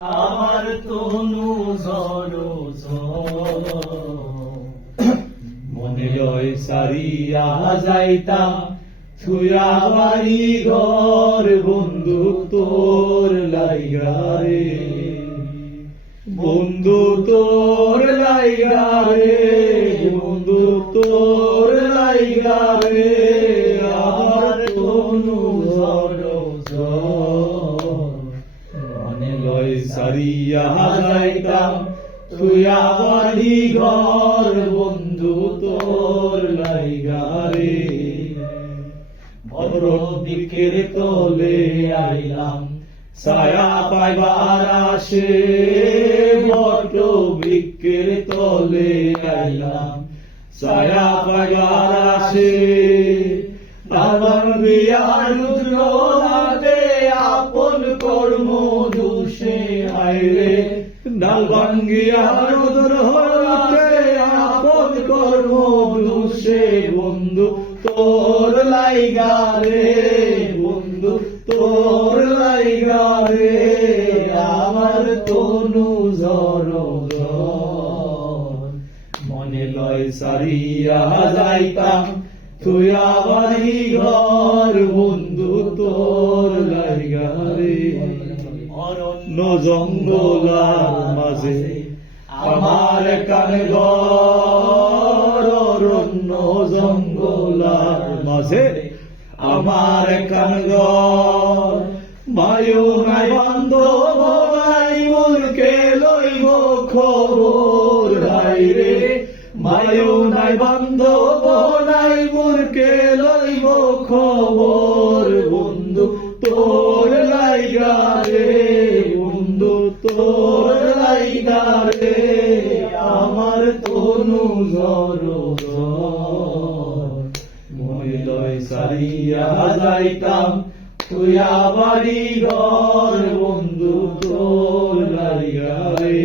আমার তনু ঝড়ো মনে লয় সারিয়া যাইতাম ছুয়া বাড়ি ঘর বন্ধু তোর লাইগারে, বন্ধু তোর লাইগারে, বন্ধু তোর লাইগারে। আমার তনু ঝড়ো মনে লয় সারিয়া যাইতাম ছুয়া বাড়ি ঘর বন্ধু তোর লাইগারে। ভদ্র বৃক্ষের তলে আইলাম ছায়া পাইবার আসে, বট বৃক্ষের তলে আইলাম ছায়া পাইবার আসে। বিয়ার রুদ্র রাতে আপন কর্ম দোষে আইরে, ডাল ভাঙ্গিয়া রুদ্র রাতে আপন কর্ম দোষে। বন্ধু তোর লাইগারে, বন্ধু তোর লাইগারে। আমার তনু ঝড়ো মনে লয় সারিয়া যাইতাম তুইয়া বাড়ি ঘর বন্ধু তোর লাইগারে। অরণ্য জঙ্গলার মাঝে আমার কান ঘর, অরণ্য জঙ্গলার মাঝে আমার কান ঘর। মায়ু নাই বান্ধব নাই মূর্খে লইব খবর হাইরে, মায়ু নাই বান্ধব নাই মূর্খে লইব খবর। বন্ধু তোর লাইগারে, বন্ধু তোর লাইগারে। আমার তনু ঝড়ো মনে লয় সারিয়া যাইতাম তুইয়া বাড়ি ঘর বন্ধু তোর লাইগারে।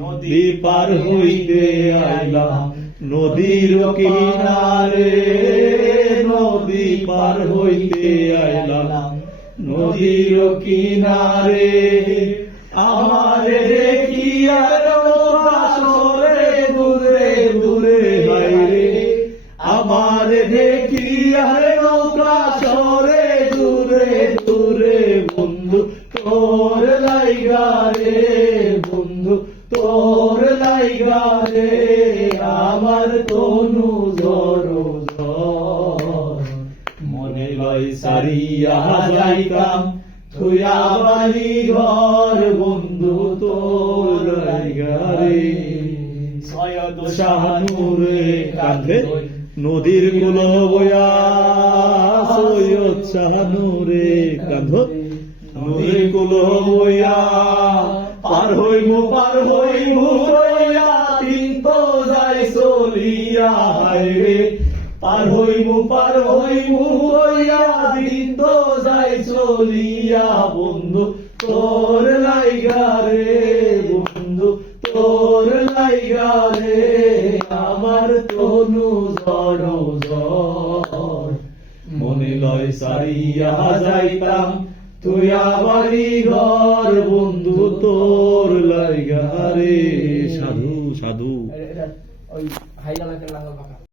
নদী পার হইতে আইলাম নদীর কিনারে, নদী পার হইতে আইলাম নদীর কিনারে। আমার দেখিয়া সরে দূরে দূরে হাইরে, আমার দেখিয়া নৌকা সরে দূরে দূরে। বন্ধু তোর লাইগারে, বন্ধু তোর লাইগারে। আমার তনু ঝড়ো মনে লয় সারিয়া যাইতাম তুইয়া বাড়ি ঘর বন্ধু তোর লাইগারে। সৈয়দ শাহানুরে কাঁধে নদীর কুল বয়া, সৈয়দ শাহানুরে কাঁধ নদীর কুল বয়া। পার হইমু হইয়া দিন তো যাই চলিয়া হাইরে, পার হইমু হইয়া দিন তো যাই চলিয়া। বন্ধু তোর লাইগারে, বন্ধু তোর লাইগারে। আমার তনু ঝড়ো মনে লয় সারিয়া যাইতাম তুইয়া বাড়ি ঘর বন্ধু তোর লাইগারে। সাধু সাধু।